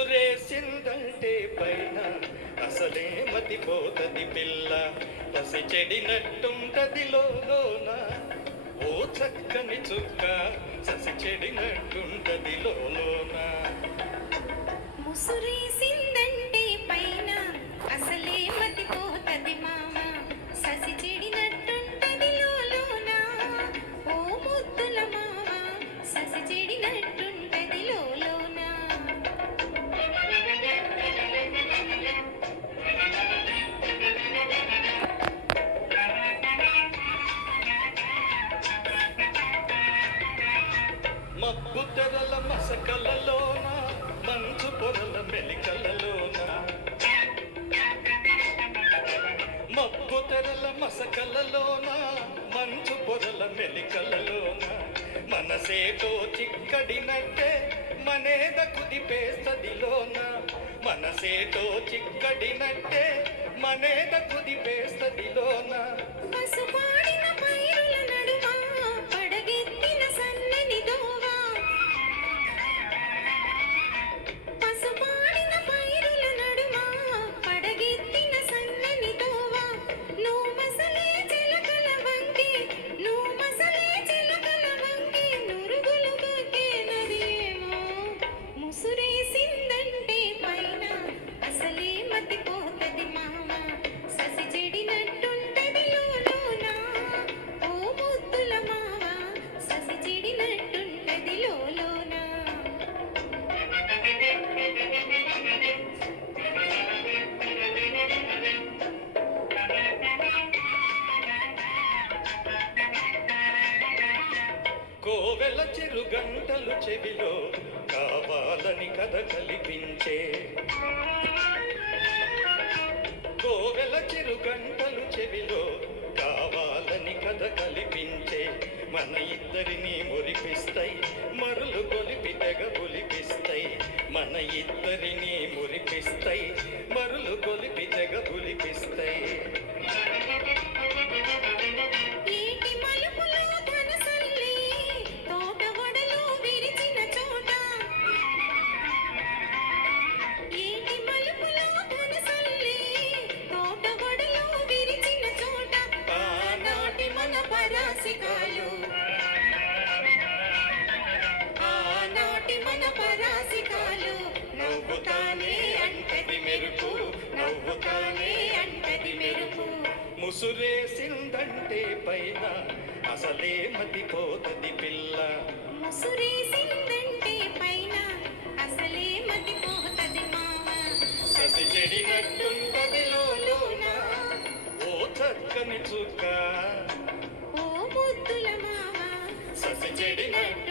ముసురేసిందంటే పైన అసలే మతిపోతది పిల్ల, పసి చెడినట్టుంటది లోన. ఓ చక్కని చుక్క ససి చెడినట్టుంటది లోన. ముసురేసిందంటే పైన అసలే మతిపోతది మామ, ససి చెడినట్టుంటది లోన. ఓ ముద్దుల మామ ససి చెడినట్టుంటది లోన. మబ్బు తెరల మసకలలోన, మంచు పొరల మెలికలలోన. మబ్బు తెరల మసకలలోన, మంచు పొరల మెలికలలోన. మనసేతో చిక్కడినట్టే మనేద కుదిపేస్తదిలోన. మనసేతో చిక్కడినట్టే మనేద కుదిపేస్తదిలోన. పసుపాడిన పైరుల నడుమ పడగెత్తిన సన్నని దోవ. పసుపాడిన పైరుల నడుమ పడగెత్తిన సన్నని దోవ. నువ్వు మసలే చిలకల వంగి, నువ్వు మసలే చిలకల వంగి, నురుగులు గొక్కేనదేమో. ముసురేసిందంటే పైన అసలే మతిపోతది మామ, ససి చెడినట్టుంటది లోన. ఓ ముద్దుల మామ ససి చెడినట్టుంటది లోన. కోవెల చిరుగంటలు చెవిలో కావాలని కథ కల్పించే. కోవెల చిరుగంటలు చెవిలో కావాలని కథ కల్పించే. మన ఇద్దరిని మురిపిస్తాయి మరులు గొలిపి తెగ బులిపిస్తాయి. మన ఇద్దరిని మురిపిస్తాయి మరులు గొలిపి తెగ బులిపిస్తాయి. ఏటి మలుపులో ధనసల్లి తోట వడలు విరిచిన చోట. ఏటి మలుపులో ధనసల్లి తోట వడలు విరిచిన చోట. ఆనాటి మన పరాసికాలు, ఆనాటి మన పరాసికాలు. నవ్వుతానే అంటది మెరుపు, నవ్వుతానే అంటది మెరుపు. ముసురేసిందంటే పైన అసలే మతిపోతది పిల్ల. ముసురేసిందంటే పైన అసలే మతిపోతది మామ, ససి చెడినట్టుంటది లోన. ఓ చక్కని చుక్క ఓ ముద్దుల మామ ససి చెడినట్టు